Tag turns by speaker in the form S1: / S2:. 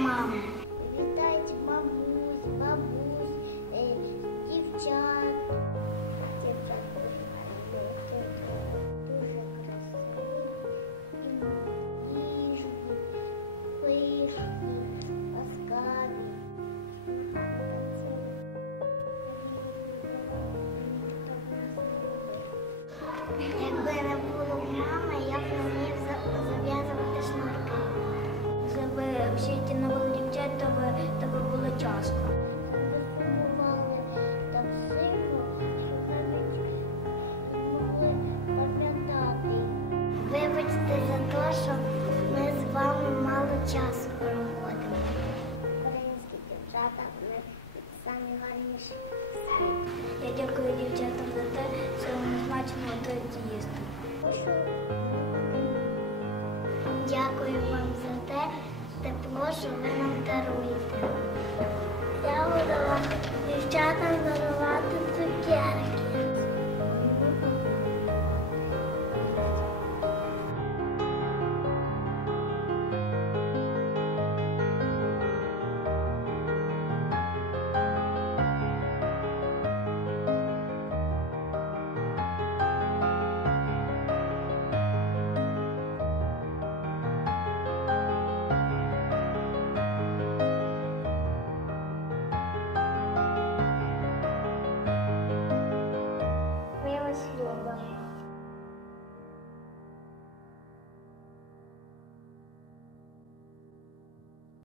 S1: mom. що ми з вами мало часу проводимо. Українські дівчата ми самі гарніші. Я дякую
S2: дівчатам за те,
S1: що
S2: ми смачно готують їсти.
S1: Дякую вам за те, тепло, що ви нам даруєте.